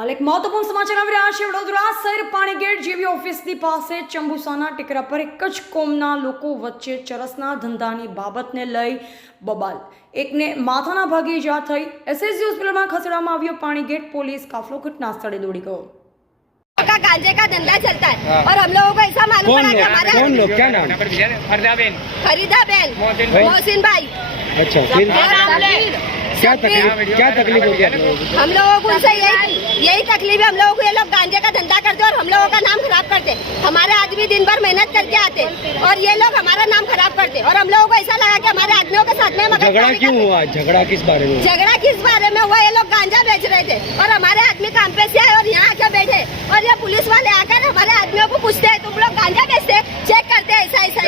હાલ એક મહત્વપૂર્ણ સમાચાર આવી રહ્યા છે। વડોદરા શહેર પાણીગેટ જેવી ઓફિસની પાસે ચંબુસાના ટેકરા પર એક જ કોમના લોકો વચ્ચે ચરસના ધંધાની બાબતને લઈ બબાલ। એકને માથાના ભાગે ઈજા થઈ, એસએસજી હોસ્પિટલમાં ખસેડવામાં આવ્યો। पानीगेट पुलिस काफिलो घटना स्थले दौड़ी गयो। का गांजे का धंधा चलता है और हम लोगों को ऐसा मालूम पड़ा कि हमारा कौन लोग क्या नाम? खरीदा बेन मोहसिन भाई। अच्छा, फिर क्या तकलीफ होती है हम लोगों को उनसे यही तकलीफ है। हम लोगों को ये लोग गांजे का धंधा करते और हम लोगों का नाम खराब करते। हमारे आदमी दिन भर मेहनत करके आते और ये लोग हमारा नाम खराब करते और हम लोगों को ऐसा लगा कि हमारे आदमियों के साथ में झगड़ा क्यों हुआ? झगड़ा किस बारे में? झगड़ा किस बारे में हुआ? ये लोग गांजा बेच रहे थे और हमारे आदमी काम पे से आए और यहाँ आके बैठे और ये पुलिस वाले आकर हमारे आदमियों को पूछते हैं तुम लोग गांजा बेचते, चेक करते हैं ऐसा ऐसा।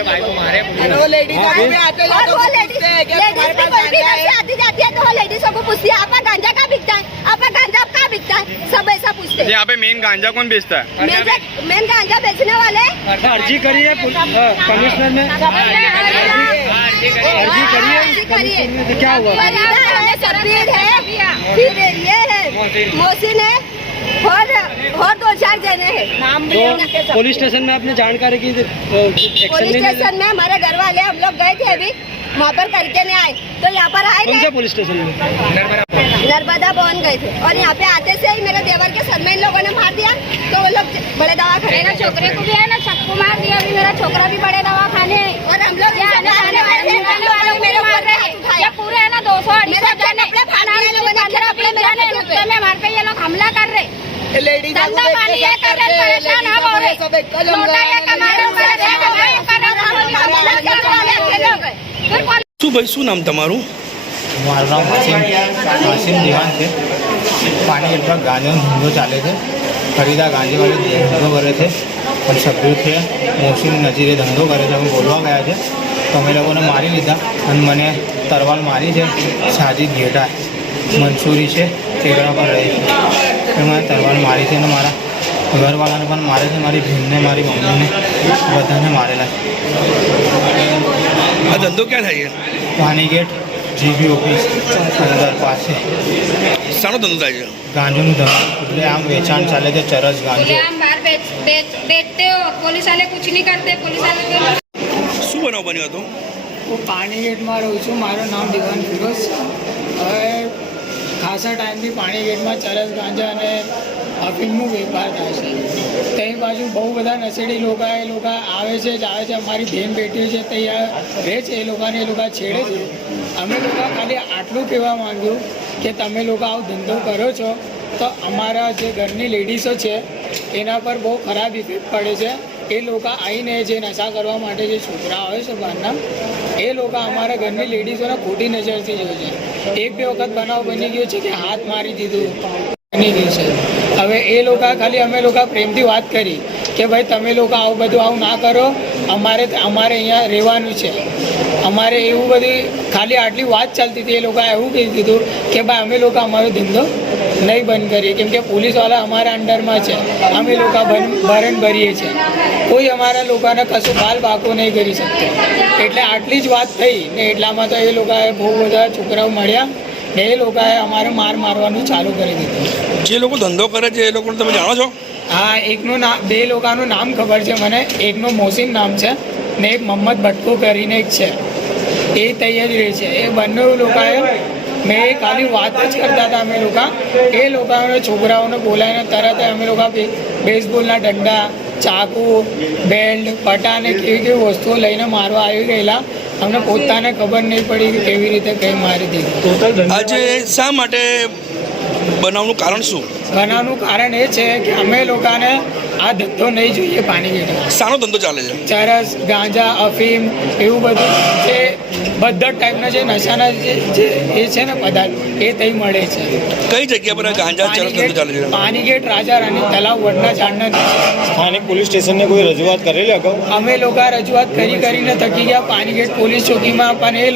आती जाती है तो लेडीजों को पूछती है आपका गांजा कहाँ बिकता है, आपका गांजा कहाँ बिकता है, सब ऐसा पूछते हैं। यहाँ पे मेन गांजा कौन बेचता है? मेन गांजा बेचने वाले अर्जी करिए कमिश्नर में, अर्जी करिए तो क्या हुआ? शब्बीर है, फिर ये है मोहसिन है और 2-4 जने हैं। तो पुलिस स्टेशन में आपने जानकारी की? पुलिस स्टेशन में हमारे घर वाले हम लोग गए थे, अभी वहाँ पर करके नहीं आए तो यहाँ पर आए थे पुलिस स्टेशन में नर्मदा भवन गए थे और यहाँ पे आते से ही मेरे देवर के सर में इन लोगों ने मार दिया तो वो लोग बड़े दवाखाने। मेरा छोकरे को भी है ना चक्कू मार दिया, अभी मेरा छोकरा भी बड़े दवाखाने और हम लोग पूरे है ना 200-250 जने हमारे पे ये लोग हमला कर रहे, धंधा पानी ये कर रहे, परेशान हम हो रहे, नोटा ये कमा रहे, શું ભાઈ શું નામ તમારું? મારું નામ વાસીમ દિવાન છે। પાણીગેટમાં ગાંજાનો ધંધો ચાલે છે। ખરીદા ગાંજેવાળી ધંધો કરે છે પણ સભ્યો છે મોહસિન નજીરે ધંધો કરે છે। અમે બોલવા ગયા છે તો અમે લોકોને મારી લીધા અને મને તરવાલ મારી છે। સાજીદ ઘેટા મંસૂરી છે ટેકરા પર રહે છે, એમાં તરવાલ મારી છે અને મારા ઘરવાળાને પણ મારે છે, મારી બહેનને મારી મમ્મીને બધાને મારેલા છે। આ ધંધો ક્યાં થાય છે? પાણીગેટ જીબી ઓફિસ અંદર પાસે શાનો ધંધો થાય છે? ગાંજાનું ધંધો એટલે આમ વેચાણ ચાલે છે, ચરસ ગાંજો। हम बाहर बेचते हो, पुलिस वाले कुछ नहीं करते, पुलिस वाले શું બનાવ બન્યો હતો? હું પાણીગેટમાં રહું છું। મારું નામ દિવાન ફિરોઝ છે। હવે ખાસા ટાઈમથી પાણીગેટમાં ચરસ ગાંજા અને અફીમનું વેપાર થાય છે। ત્યાં બાજુ બહુ બધા નશેડી લોકો એ લોકો આવે છે જાય છે। અમારી બેન બેટીઓ છે ત્યાં રહે છે, એ લોકોને છેડે છે। અમે લોકો ખાલી આટલું કહેવા માંગ્યું કે તમે લોકો આવો ધંધો કરો છો તો અમારા જે ઘરની લેડીઝો છે એના પર બહુ ખરાબ ઇફેક્ટ પડે છે। એ લોકો આવીને જે નશા કરવા માટે જે છોકરા આવે છે બહારના એ લોકો અમારા ઘરની લેડીઝોને ખોટી નજરથી જોવે છે। 1-2 વખત બનાવ બની ગયો છે કે હાથ મારી દીધું બની ગયું છે। હવે એ લોકો ખાલી અમે લોકો પ્રેમથી વાત કરી કે ભાઈ તમે લોકો આવું બધું આવું ના કરો, અમારે અહીંયા રહેવાનું છે, અમારે એવું બધી ખાલી આટલી વાત ચાલતી હતી। એ લોકોએ એવું કહી દીધું કે ભાઈ અમે લોકો અમારો ધંધો નહીં બંધ કરીએ કેમ કે પોલીસવાળા અમારા અંડરમાં છે, અમે લોકો ભરણ ભરીએ છીએ, કોઈ અમારા લોકોને કશું બાલ બાકો નહીં કરી શકતો। એટલે આટલી જ વાત થઈ ને એટલામાં તો એ લોકોએ બહુ બધા છોકરાઓ મળ્યા ને એ લોકોએ અમારે મારવાનું ચાલુ કરી દીધું। જે લોકો ધંધો કરે છે એ લોકોને તમે જાણો છો? હા, એકનું નામ 2 લોકોનું નામ ખબર છે મને। એકનું મોહસિન નામ છે ને એક મોહમ્મદ ભટ્ટુ કરીને એક છે, એ તૈયાર જ રહે છે। એ બંને લોકોએ મેં ખાલી વાત જ કરતા હતા અમે લોકો, એ લોકોને છોકરાઓને બોલાવીને તરત અમે લોકો બેઝબોલના ડંડા, ચાકુ, બેલ્ટ, પટાને કેવી વસ્તુઓ લઈને મારવા આવી ગયેલા। અમને પોતાને ખબર નહીં પડી કે કેવી રીતે કંઈ મારી દીધું। આજે શા માટે બનાવનું કારણ શું? બનાવનું કારણ એ છે કે અમે લોકોને આ ધંધો નહીં જોઈએ। પાણીગેટમાં શાનો ધંધો ચાલે છે? ચરસ, ગાંજા, અફીમ એવું બધું જે બધા ટાઈપના જે નશાના જે એ છે ને પદાર્થ એ ત્યાં મળે છે। કઈ જગ્યા પર આ ગાંજા ચરસ ધંધો ચાલે છે? પાણીગેટ રાજા રાની તલાવ વડના ઝાડના નીચે। સ્થાનિક પોલીસ સ્ટેશનને કોઈ રજૂઆત કરેલી અગાઉ? અમે લોકો રજૂઆત કરીને થકી ગયા પાણીગેટ પોલીસ ચોકીમાં, પણ એ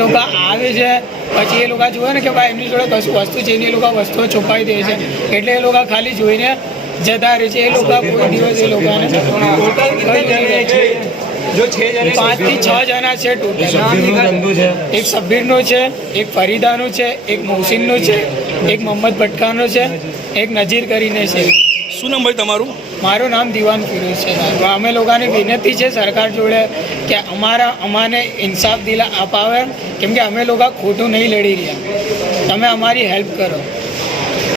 લોકો આવે છે પછી એ લોકો જોવે ને કે ભાઈ એમની જોડે કશું વસ્તુ છે ને એ લોકો વસ્તુઓ છુપાવી દે છે, એટલે એ લોકો ખાલી જોઈને જતા રહે છે। એ લોકો કોઈ દિવસ એ લોકોને 5 થી 6 જણા છે ટોટલ. એક સબ્બીરનો છે, એક ફરીદાનું છે, એક મોહસિનનું છે, એક મોહમ્મદ ભટકાનો છે, એક નજીર કરીને છે. શું નામ ભાઈ તમારું? મારું નામ દિવાન ફિરોઝ છે. અમે લોકોની વિનંતી છે સરકાર જોડે કે અમાને ઇન્સાફ અપાવે, કેમ કે અમે લોકો ખોટું નહીં લડી રહ્યા. તમે અમારી હેલ્પ કરો.